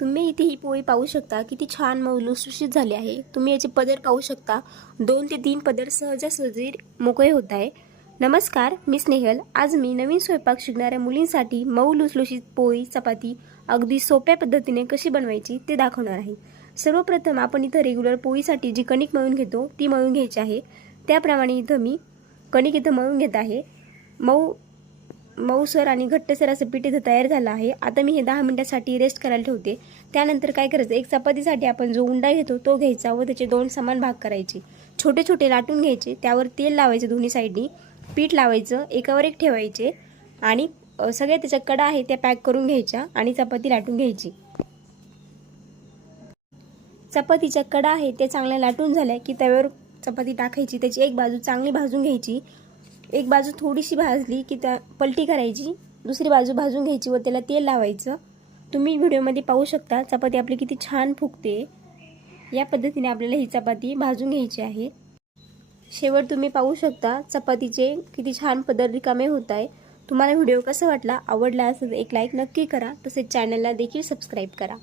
तुम्ही इथे ही पोळी पाहू शकता, किती छान मऊ लुसलुशीत झाली आहे। तुम्ही याचे पदर पाहू शकता, 2 ते 3 पदर सहजासहजी मोकळे होत आहे। नमस्कार, मी स्नेहल। आज मी नवीन स्वयंपाक शिकणाऱ्या मुलींसाठी मऊ लुसलुशीत पोळी चपाती अगदी सोप्या पद्धतीने कशी बनवायची ते दाखवणार आहे। सर्वप्रथम आपण इथं रेग्युलर पोळीसाठी जी कणिक मळून घेतो ती मळून घ्यायची आहे। त्याप्रमाणे इथं मी कणिक मळून घेत आहे। मऊसर आणि घट्टसर असं पीठ इथं तयार झालं आहे। आता मी हे 10 मिनिटांसाठी रेस्ट करायला ठेवते। त्यानंतर काय करायचं, एक चपातीसाठी आपण जो उंडा घेतो तो घ्यायचा व त्याचे 2 समान भाग करायचे। छोटे छोटे लाटून घ्यायचे, त्यावर तेल लावायचे दोन्ही साईडनी, पीठ लावायचं, एकावर एक ठेवायचे आणि सगळ्या त्याच्या कडा आहे त्या पॅक करून घ्यायच्या आणि चपाती लाटून घ्यायची। चपातीच्या कडा आहे त्या चांगल्या लाटून झाल्या की तव्यावर चपाती टाकायची, त्याची एक बाजू चांगली भाजून घ्यायची। एक बाजू थोडीशी भाजली की त्या पलटी करायची, दुसरी बाजू भाजून घ्यायची व त्याला तेल लावायचं। तुम्ही व्हिडिओमध्ये पाहू शकता चपाती आपली किती छान फुगते। या पद्धतीने आपल्याला ही चपाती भाजून घ्यायची आहे। शेवट तुम्ही पाहू शकता चपातीचे किती छान पदर रिकामे होत आहे। तुम्हाला व्हिडिओ कसा वाटला, आवडला असेल एक लाईक नक्की करा, तसेच चॅनलला देखील सबस्क्राईब करा।